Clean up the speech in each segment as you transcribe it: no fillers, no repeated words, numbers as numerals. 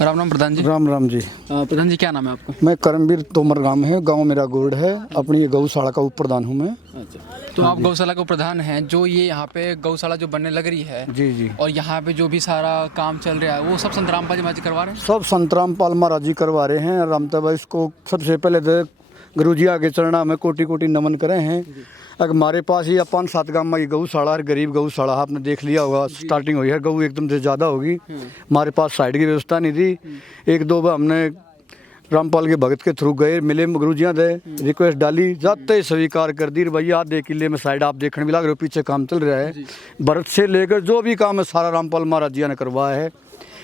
राम राम प्रधान जी। राम राम जी। प्रधान जी क्या नाम है आपका? मैं करमवीर तोमर गांव मेरा गोड़ है। अपनी ये गौशाला का उप प्रधान हूँ मैं। अच्छा, तो आप गौशाला के प्रधान हैं। जो ये यहाँ पे गौशाला जो बनने लग रही है जी जी, और यहाँ पे जो भी सारा काम चल रहा है वो सब संत रामपाल जी महाराज करवा रहे हैं। सब संत रामपाल महाराज जी करवा रहे हैं। रामता भाई इसको सबसे पहले तो गुरु जी आगे चरणा में कोटि कोटि नमन करे हैं। अगर हमारे पास ही 5-7 गाँव में गौशाला है, गरीब गौशाला आपने देख लिया होगा। स्टार्टिंग हुई है, गऊ एकदम से ज़्यादा होगी। हमारे पास साइड की व्यवस्था नहीं थी। एक दो बार हमने रामपाल के भगत के थ्रू गए, मिले गुरुजियाँ दे, रिक्वेस्ट डाली, जाते ही स्वीकार कर दी। भैया आधे किले में साइड आप देखने भी लग रहे हो, पीछे काम चल रहा है। भरत से लेकर जो भी काम है सारा रामपाल महाराज जी ने करवाया है।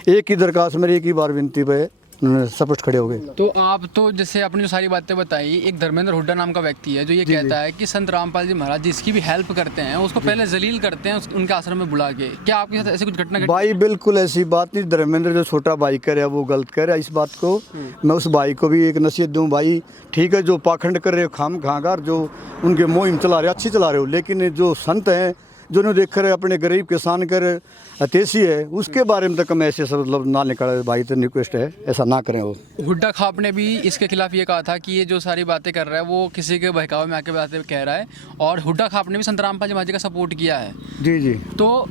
एक ही दरखास्त मेरी, एक ही बार विनती पे सपोर्ट खड़े हो गए। तो आप तो जैसे अपनी जो सारी बातें बताई, एक धर्मेंद्र हुड्डा नाम का व्यक्ति है जो ये कहता है कि संत रामपाल जी महाराज जिसकी भी हेल्प करते हैं उसको पहले जलील करते हैं उनके आश्रम में बुला के। क्या आपके साथ ऐसी कुछ घटना घटी? भाई बिल्कुल ऐसी बात नहीं। धर्मेंद्र जो छोटा भाई कर रहा है वो गलत कर रहा है। इस बात को मैं उस भाई को भी एक नसीहत दूं, भाई ठीक है जो पाखंड कर रहे हो, खाम खागार जो उनके मुहिम चला रहे अच्छी चला रहे हो, लेकिन जो संत हैं जो उन्हें देख रहे अपने गरीब किसान कर अतेसी है, उसके बारे में तक हम ऐसे सब मतलब ना निकाले। भाई तो रिक्वेस्ट है ऐसा ना करें। वो हुड्डा खाप ने भी इसके खिलाफ ये कहा था कि ये जो सारी बातें कर रहा है वो किसी के बहकावे में आके बातें कह रहा है, और हुड्डा खाप ने भी संत रामपाल जी महाराज का सपोर्ट किया है। जी जी, तो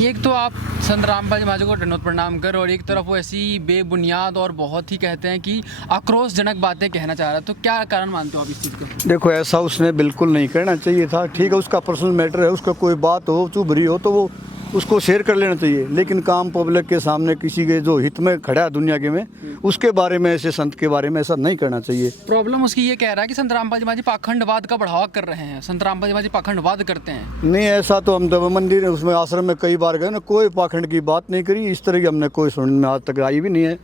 एक तो आप संत रामपाल जी महाराज को दंडवत प्रणाम कर, और एक तरफ वो ऐसी बेबुनियाद और बहुत ही कहते हैं कि आक्रोशजनक बातें कहना चाह रहा है। तो क्या कारण मानते हो आप इस चीज़ को? देखो ऐसा उसने बिल्कुल नहीं करना चाहिए था। ठीक है उसका पर्सनल मैटर है, उसका कोई बात हो चुभ रही हो तो वो उसको शेयर कर लेना चाहिए, लेकिन काम पब्लिक के सामने किसी के जो हित में खड़ा है दुनिया के में, उसके बारे में ऐसे संत के बारे में ऐसा नहीं करना चाहिए। प्रॉब्लम उसकी ये कह रहा है कि संत रामपाल जी महाराज पाखंडवाद का बढ़ावा कर रहे हैं, संत रामपाल जी महाराज पाखंडवाद करते हैं। नहीं ऐसा तो हम जब मंदिर उसमें आश्रम में कई बार गए ना, कोई पाखंड की बात नहीं करी। इस तरह की हमने कोई सुनने में आज तक आई भी नहीं है।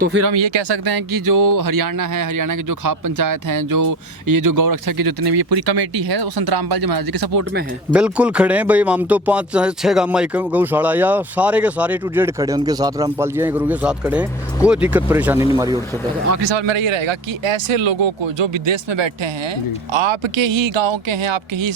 तो फिर हम ये कह सकते हैं कि जो हरियाणा है, हरियाणा की जो खाप पंचायत हैं, जो ये जो गौरक्षक की जितने भी ये पूरी कमेटी है वो संत रामपाल जी महाराज जी के सपोर्ट में है। बिल्कुल खड़े हैं भाई। हम तो 5-6 गाँव में गौशाला या सारे के सारे टू जेड खड़े हैं उनके साथ। रामपाल जी गुरु के साथ खड़े हैं, कोई दिक्कत परेशानी नहीं हमारी ओर से। तो आखिरी सवाल मेरा ये रहेगा कि ऐसे लोगों को जो विदेश में बैठे हैं, आपके ही गाँव के हैं, आपके ही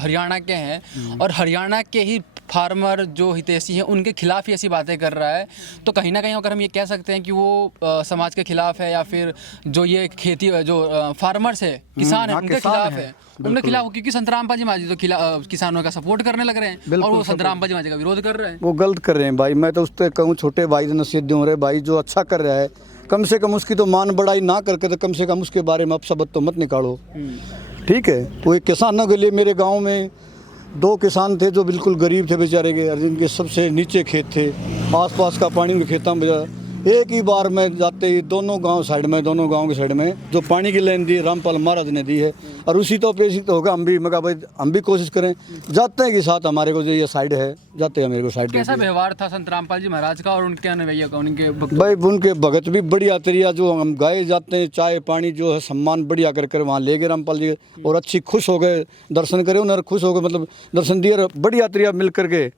हरियाणा के हैं, और हरियाणा के ही फार्मर जो हितैषी हैं उनके खिलाफ ही ऐसी बातें कर रहा है, तो कहीं ना कहीं अगर हम ये कह सकते हैं कि वो समाज के खिलाफ है, या फिर जो ये खेती जो फार्मर्स है, किसान है, उनके खिलाफ है, उनके खिलाफ। क्योंकि संत रामपाल जी महाराज जी तो किसानों का सपोर्ट करने लग रहे हैं और वो संत रामपाल जी महाराज जी का विरोध कर रहे हैं। वो गलत कर रहे हैं भाई। मैं तो उससे कहूँ छोटे भाई से नसीहत दूँ, रहे भाई जो अच्छा कर रहा है कम से कम उसकी तो मान बढ़ाई ना करके तो कम से कम उसके बारे में अपशब्द तो मत निकालो। ठीक है, वो एक किसानों के लिए मेरे गाँव में 2 किसान थे जो बिल्कुल गरीब थे बेचारे के, जिनके सबसे नीचे खेत थे, आसपास का पानी उनके खेतों में बजा। एक ही बार में जाते ही दोनों गांव के साइड में जो पानी की लाइन दी रामपाल महाराज ने दी है, और उसी तो पे तो होगा। हम भी मैं कहा भाई हम भी कोशिश करें, जाते हैं कि साथ हमारे को जो ये साइड है जाते हैं मेरे को साइड। कैसा व्यवहार था संत रामपाल जी महाराज का और उनके अनुयायियों का, उनके भाई उनके भगत भी बढ़िया तरीका, जो हम गाए जाते हैं चाय पानी जो है सम्मान बढ़िया कर कर वहाँ ले गए रामपाल जी, और अच्छी खुश हो गए, दर्शन करे उन्हें, खुश हो गए, मतलब दर्शन दिए बढ़िया तरीका मिल करके,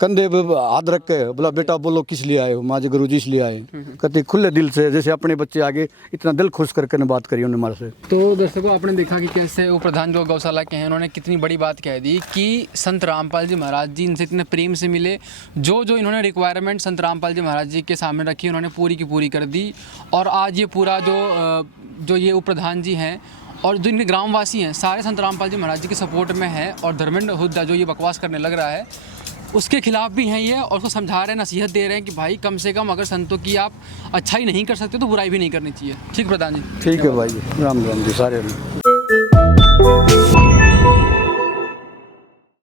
कंधे हाथ रख के बोला बेटा बोलो किस लिए आए हो? माँ जी गुरु जी इसलिए आए। कहते खुले दिल से, जैसे अपने बच्चे आगे इतना दिल खुश करके ने बात करी उन्होंने हमारे से। तो दर्शकों आपने देखा कि कैसे वो प्रधान जो गौशाला के हैं उन्होंने कितनी बड़ी बात कह दी कि संत रामपाल जी महाराज जी इनसे इतने प्रेम से मिले, जो जो इन्होंने रिक्वायरमेंट संत रामपाल जी महाराज जी के सामने रखी उन्होंने पूरी की पूरी कर दी। और आज ये पूरा जो ये उप प्रधान जी हैं और जो इनके ग्रामवासी हैं सारे संत रामपाल जी महाराज जी के सपोर्ट में हैं, और धर्मेंद्र हुड्डा जो ये बकवास करने लग रहा है उसके खिलाफ भी हैं ये, और उसको समझा रहे हैं, नसीहत दे रहे हैं कि भाई कम से कम अगर संतों की आप अच्छाई नहीं कर सकते तो बुराई भी नहीं करनी चाहिए। ठीक प्रधान जी? ठीक है भाई, राम राम जी सारे।